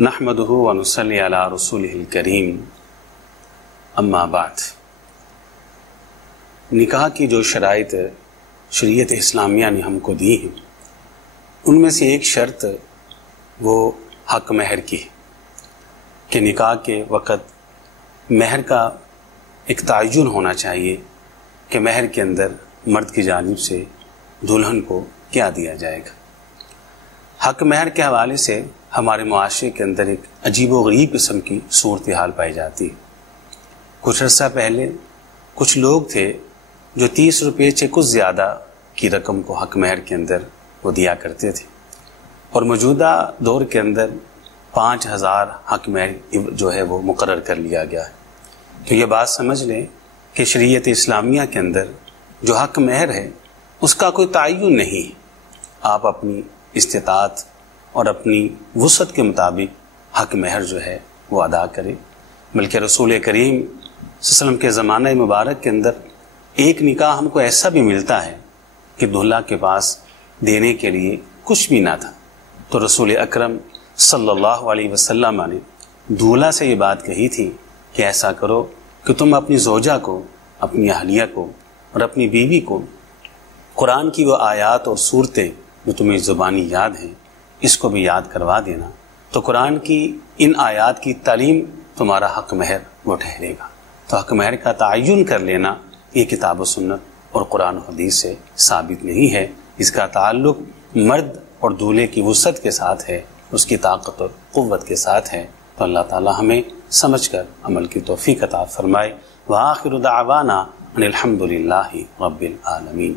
نحمدہ ونصلی علی رسولہ الکریم اما بعد۔ نکاح کی جو شرائط شریعت اسلامیہ نے ہم کو دی ہیں ان میں سے ایک شرط وہ حق مہر کی ہے کہ نکاح کے وقت مہر کا ایک تعین ہونا چاہیے کہ مہر کے اندر مرد کی جانب سے دلہن کو کیا دیا جائے گا۔ حق مہر کے حوالے سے ہمارے معاشرے کے اندر ایک عجیب و غریب قسم کی صورتحال پائی جاتی ہے۔ کچھ عرصہ پہلے کچھ لوگ تھے جو 30 روپے سے کچھ زیادہ کی رقم کو حق مہر کے اندر وہ دیا کرتے تھے، اور موجودہ دور کے اندر 5000 حق مہر جو ہے وہ مقرر کر لیا گیا ہے۔ تو یہ بات سمجھ لیں کہ شریعت اسلامیہ کے اندر جو حق مہر ہے اس کا کوئی تعین نہیں، آپ اپنی استطاعت اور اپنی وسعت کے مطابق حق مہر جو ہے وہ ادا کریں۔ بلکہ رسول کریم صلی اللہ علیہ وسلم کے زمانہ مبارک کے اندر ایک نکاح ہم کو ایسا بھی ملتا ہے کہ دلہا کے پاس دینے کے لیے کچھ بھی نہ تھا، تو رسول اکرم صلی اللہ علیہ وسلم نے دولہا سے یہ بات کہی تھی کہ ایسا کرو کہ تم اپنی زوجہ کو، اپنی اہلیہ کو اور اپنی بیوی کو قرآن کی وہ آیات اور صورتیں جو تمہیں زبانی یاد ہیں اس کو بھی یاد کروا دینا، تو قرآن کی ان آیات کی تعلیم تمہارا حق مہر وہ ٹھہرے گا۔ تو حق مہر کا تعین کر لینا یہ کتاب و سنت اور قرآن و حدیث سے ثابت نہیں ہے، اس کا تعلق مرد اور دولہے کی وسعت کے ساتھ ہے، اس کی طاقت اور قوت کے ساتھ ہے۔ تو اللہ تعالی ہمیں سمجھ کر عمل کی توفیق عطا فرمائے۔ وآخر دعوانا ان الحمد للہ رب العالمین۔